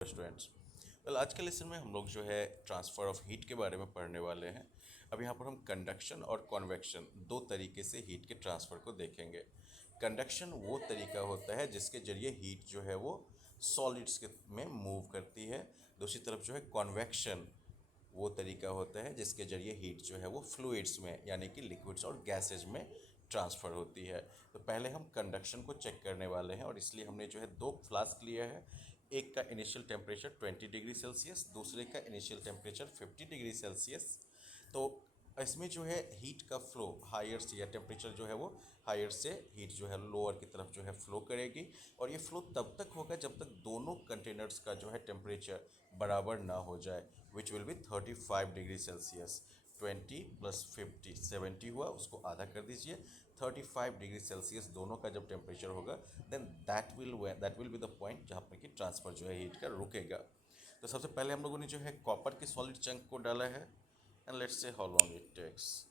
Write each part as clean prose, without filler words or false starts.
Students. आज के lesson में हम लोग जो है ट्रांसफ़र ऑफ हीट के बारे में पढ़ने वाले हैं। अब यहाँ पर हम कंडक्शन और कॉन्वेक्शन दो तरीके से हीट के ट्रांसफ़र को देखेंगे। कंडक्शन वो तरीका होता है जिसके ज़रिए हीट जो है वो सॉलिड्स के में मूव करती है। दूसरी तरफ जो है कॉन्वेक्शन वो तरीका होता है जिसके ज़रिए हीट जो है वो फ्लूइड्स में यानी कि लिक्विड्स और गैसेज में ट्रांसफ़र होती है। तो पहले हम कंडक्शन को चेक करने वाले हैं और इसलिए हमने जो है दो फ्लास्क लिया है। एक का इनिशियल टेम्परेचर 20 डिग्री सेल्सियस, दूसरे का इनिशियल टेम्परेचर 50 डिग्री सेल्सियस। तो इसमें जो है हीट का फ्लो हायर से या टेम्परेचर जो है वो हायर से हीट जो है लोअर की तरफ जो है फ्लो करेगी। और ये फ्लो तब तक होगा जब तक दोनों कंटेनर्स का जो है टेम्परेचर बराबर ना हो जाए, which will be 35 degree Celsius. 20 plus 50 70 हुआ, उसको आधा कर दीजिए। 35 डिग्री सेल्सियस दोनों का जब टेम्परेचर होगा then that will be the point जहाँ पर कि ट्रांसफ़र जो है हीट का रुकेगा। तो सबसे पहले हम लोगों ने जो है कॉपर के सॉलिड चंक को डाला है and let's see how long it takes.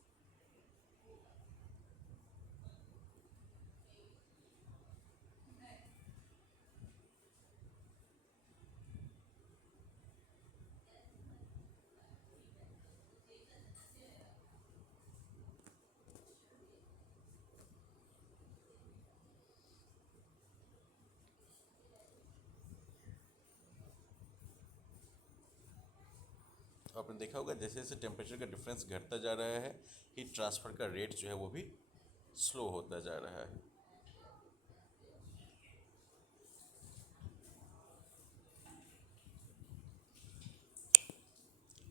तो आपने देखा होगा जैसे जैसे टेम्परेचर का डिफरेंस घटता जा रहा है हीट ट्रांसफ़र का रेट जो है वो भी स्लो होता जा रहा है।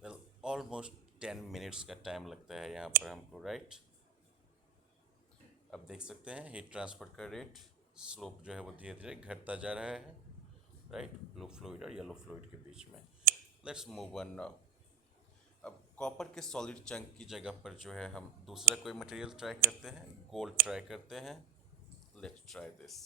वेल ऑलमोस्ट 10 मिनट्स का टाइम लगता है यहाँ पर हमको, राइट। अब देख सकते हैं हीट ट्रांसफ़र का रेट स्लोप जो है वो धीरे धीरे घटता जा रहा है, राइट, ब्लू फ्लूइड और येलो फ्लूइड के बीच में। Let's move on now. अब कॉपर के सॉलिड चंक की जगह पर जो है हम दूसरा कोई मटेरियल ट्राई करते हैं, गोल्ड ट्राई करते हैं। Let's try this.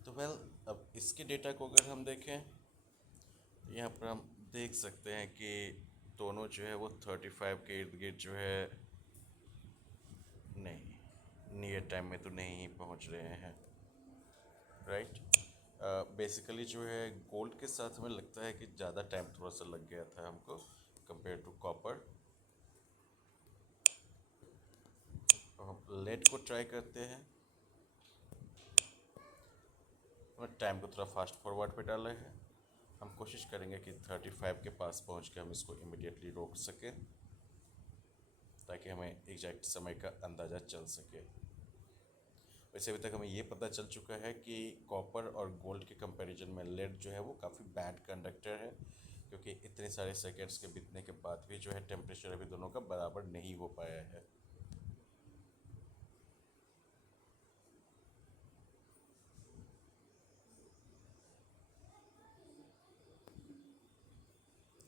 तो वेल अब इसके डेटा को अगर हम देखें तो यहाँ पर हम देख सकते हैं कि दोनों जो है वो 35 के इर्द गिर्द जो है नहीं, नियर टाइम में तो नहीं ही पहुँच रहे हैं, राइट। बेसिकली जो है गोल्ड के साथ हमें लगता है कि ज़्यादा टाइम थोड़ा सा लग गया था हमको कंपेयर टू कॉपर। हम लेड को ट्राई करते हैं और टाइम को थोड़ा फास्ट फॉरवर्ड पे डाला है। हम कोशिश करेंगे कि 35 के पास पहुंच के हम इसको इमिडिएटली रोक सकें ताकि हमें एग्जैक्ट समय का अंदाज़ा चल सके। वैसे अभी तक हमें ये पता चल चुका है कि कॉपर और गोल्ड के कंपैरिजन में लेड जो है वो काफ़ी बैड कंडक्टर है, क्योंकि इतने सारे सेकेंड्स के बीतने के बाद भी जो है टेम्परेचर अभी दोनों का बराबर नहीं हो पाया है।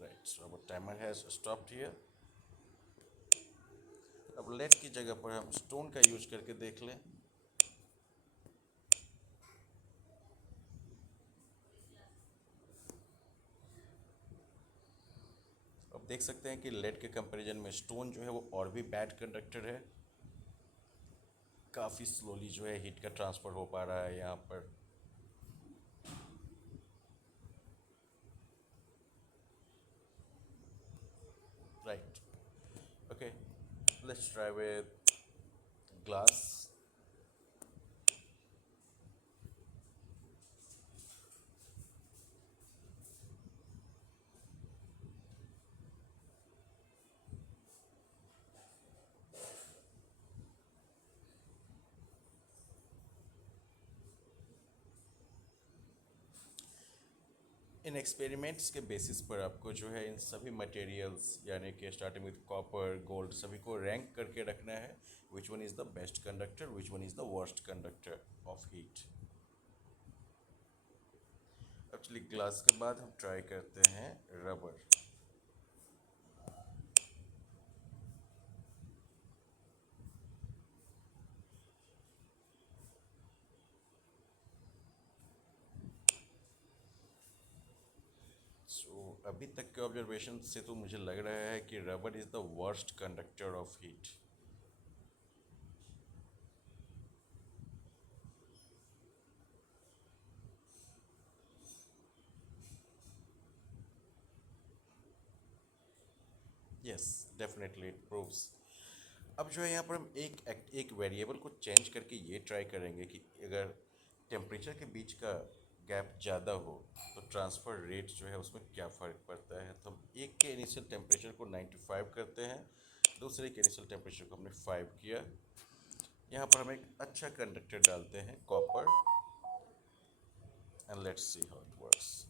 राइट, सो अब टाइमर हैज़ स्टॉप्ड हियर। अब लेड की जगह पर हम स्टोन का यूज करके देख लें। अब देख सकते हैं कि लेड के कंपैरिजन में स्टोन जो है वो और भी बैड कंडक्टर है। काफ़ी स्लोली जो है हीट का ट्रांसफ़र हो पा रहा है यहाँ पर। Right, okay, let's try with glass. In experiments के बेसिस पर आपको जो है इन सभी मटेरियल्स यानी कि स्टार्टिंग विद कॉपर गोल्ड सभी को रैंक करके रखना है। Which one is the best conductor, which one is the worst conductor of heat. Actually glass के बाद हम ट्राई करते हैं रबर। सो अभी तक के ऑब्जर्वेशन से तो मुझे लग रहा है कि rubber is the worst conductor of heat. Yes, definitely it proves. अब जो है यहाँ पर हम एक वेरिएबल को चेंज करके ये ट्राई करेंगे कि अगर टेम्परेचर के बीच का गैप ज़्यादा हो तो ट्रांसफ़र रेट जो है उसमें क्या फ़र्क पड़ता है। तो हम एक के इनिशियल टेम्परेचर को 95 करते हैं, दूसरे के इनिशियल टेम्परेचर को हमने 5 किया। यहाँ पर हम एक अच्छा कंडक्टर डालते हैं, copper, and let's see how it works.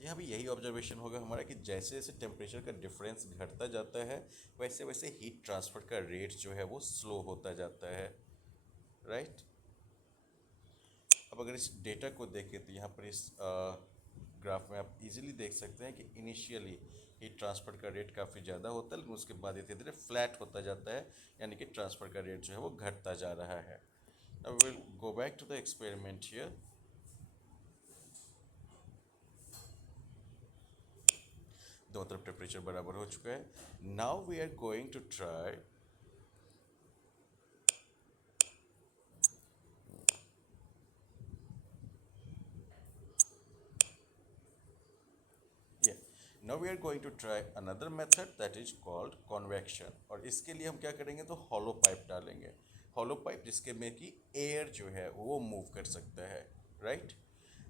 यहाँ भी यही ऑब्जर्वेशन होगा हमारा कि जैसे जैसे टेम्परेचर का डिफरेंस घटता जाता है वैसे वैसे हीट ट्रांसफ़र का रेट जो है वो स्लो होता जाता है, राइट। अब अगर इस डेटा को देखें तो यहाँ पर इस ग्राफ में आप इजीली देख सकते हैं कि इनिशियली हीट ट्रांसफ़र का रेट काफ़ी ज़्यादा होता है, लेकिन उसके बाद धीरे धीरे फ्लैट होता जाता है, यानी कि ट्रांसफ़र का रेट जो है वो घटता जा रहा है। अब will go back to the experiment here. दोनों तरफ टेम्परेचर बराबर हो चुका है। Now we are going to try Yeah. Now we are going to try another method that is called convection। और इसके लिए हम क्या करेंगे तो हॉलो पाइप डालेंगे। हॉलो पाइप जिसके में कि एयर जो है वो मूव कर सकता है, राइट।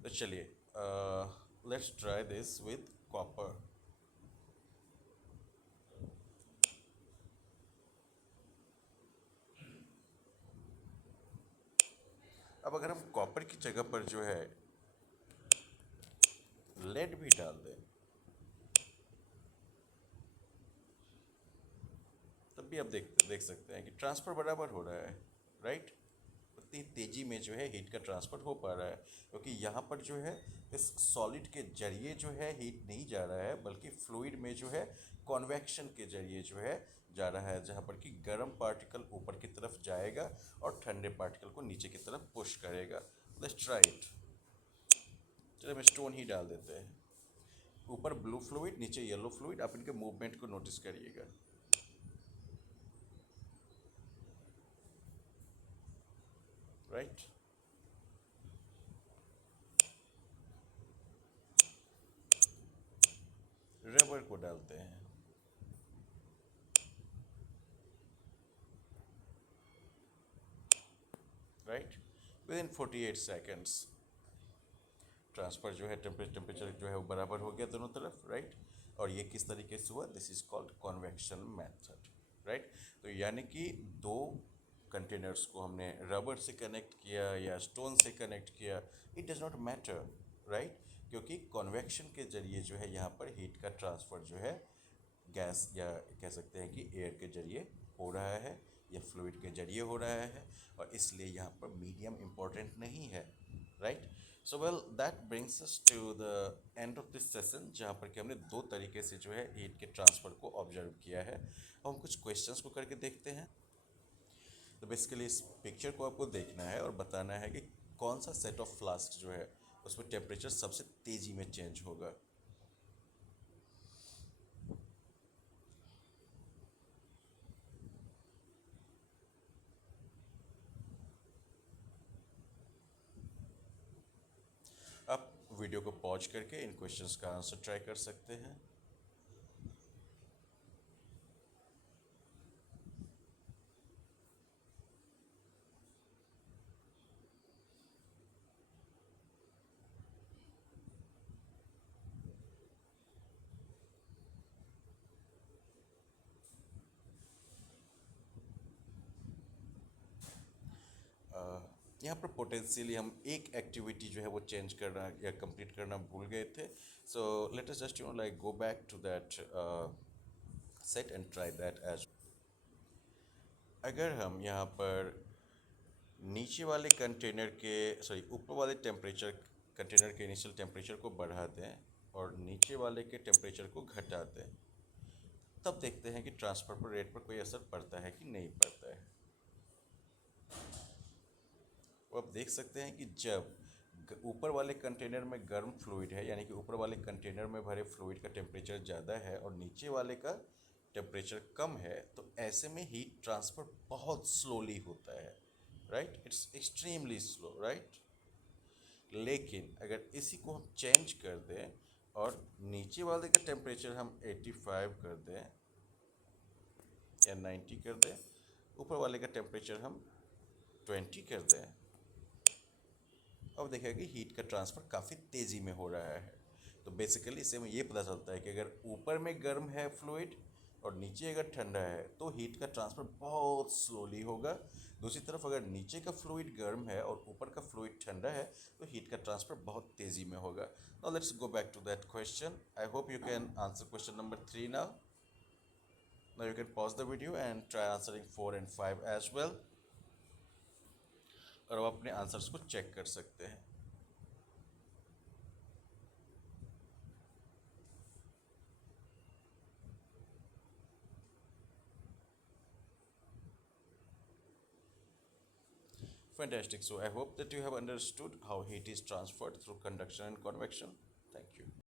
तो चलिए let's try this with copper. अब अगर हम कॉपर की जगह पर जो है लेड भी डाल दें तब भी आप देख सकते हैं कि ट्रांसफ़र बराबर हो रहा है, राइट। उतनी तेज़ी में जो है हीट का ट्रांसफ़र हो पा रहा है, क्योंकि यहाँ पर जो है इस सॉलिड के जरिए जो है हीट नहीं जा रहा है, बल्कि फ्लूइड में जो है कॉन्वेक्शन के जरिए जो है जा रहा है, जहाँ पर कि गर्म पार्टिकल ऊपर की तरफ जाएगा और ठंडे पार्टिकल को नीचे की तरफ पुश करेगा। Let's try it. चलिए हम स्टोन ही डाल देते हैं। ऊपर ब्लू फ्लूइड, नीचे येलो फ्लूइड, आप इनके मूवमेंट को नोटिस करिएगा, राइट। रबर को डालते हैं, right. With in 48 seconds transfer जो है टेम्परेचर जो है वो बराबर हो गया दोनों तरफ, राइट। और ये किस तरीके से हुआ, this is called convection method, right. तो यानी कि दो कंटेनर्स को हमने रबर से कनेक्ट किया या स्टोन से कनेक्ट किया, it does not matter, right. क्योंकि कन्वेक्शन के जरिए जो है यहाँ पर हीट का ट्रांसफ़र जो है गैस या कह सकते हैं कि एयर के जरिए हो रहा है या फ्लूइड के जरिए हो रहा है, और इसलिए यहाँ पर मीडियम इम्पोर्टेंट नहीं है, right. So well that brings us to the end of this session, जहाँ पर कि हमने दो तरीके से जो है हीट के ट्रांसफ़र को ऑब्जर्व किया है। अब हम कुछ क्वेश्चंस को करके देखते हैं। तो बेसिकली इस पिक्चर को आपको देखना है और बताना है कि कौन सा सेट ऑफ फ्लास्क जो है उसमें टेम्परेचर सबसे तेज़ी में चेंज होगा। आप वीडियो को पॉज करके इन क्वेश्चंस का आंसर ट्राई कर सकते हैं। यहाँ पर पोटेंशियली हम एक एक्टिविटी जो है वो चेंज करना या कंप्लीट करना भूल गए थे। So let us just like go back to that set and try that edge. अगर हम यहाँ पर नीचे वाले कंटेनर के ऊपर वाले टेम्परेचर कंटेनर के इनिशियल टेम्परेचर को बढ़ाते हैं और नीचे वाले के टेम्परेचर को घटाते हैं, तब देखते हैं कि ट्रांसफर पर रेट पर कोई असर पड़ता है कि नहीं पड़ता है। तो आप देख सकते हैं कि जब ऊपर वाले कंटेनर में गर्म फ्लूइड है, यानी कि ऊपर वाले कंटेनर में भरे फ्लूइड का टेम्परेचर ज़्यादा है और नीचे वाले का टेम्परेचर कम है, तो ऐसे में हीट ट्रांसफ़र बहुत स्लोली होता है, right, it's extremely slow, right. लेकिन अगर इसी को हम चेंज कर दें और नीचे वाले का टेम्परेचर हम 85 कर दें या 90 कर दें, ऊपर वाले का टेम्परेचर हम 20 कर दें, अब देखिए कि हीट का ट्रांसफ़र काफ़ी तेज़ी में हो रहा है। तो बेसिकली इससे हमें ये पता चलता है कि अगर ऊपर में गर्म है फ्लूइड और नीचे अगर ठंडा है तो हीट का ट्रांसफ़र बहुत स्लोली होगा। दूसरी तरफ अगर नीचे का फ्लूइड गर्म है और ऊपर का फ्लूइड ठंडा है तो हीट का ट्रांसफ़र बहुत तेज़ी में होगा। Now let's go back to that question. I hope you can answer question number 3 now. Now you can pause the video and try answering 4 and 5 as well, और आप अपने आंसर्स को चेक कर सकते हैं। Fantastic. So I hope that you have understood how heat is transferred through conduction and convection.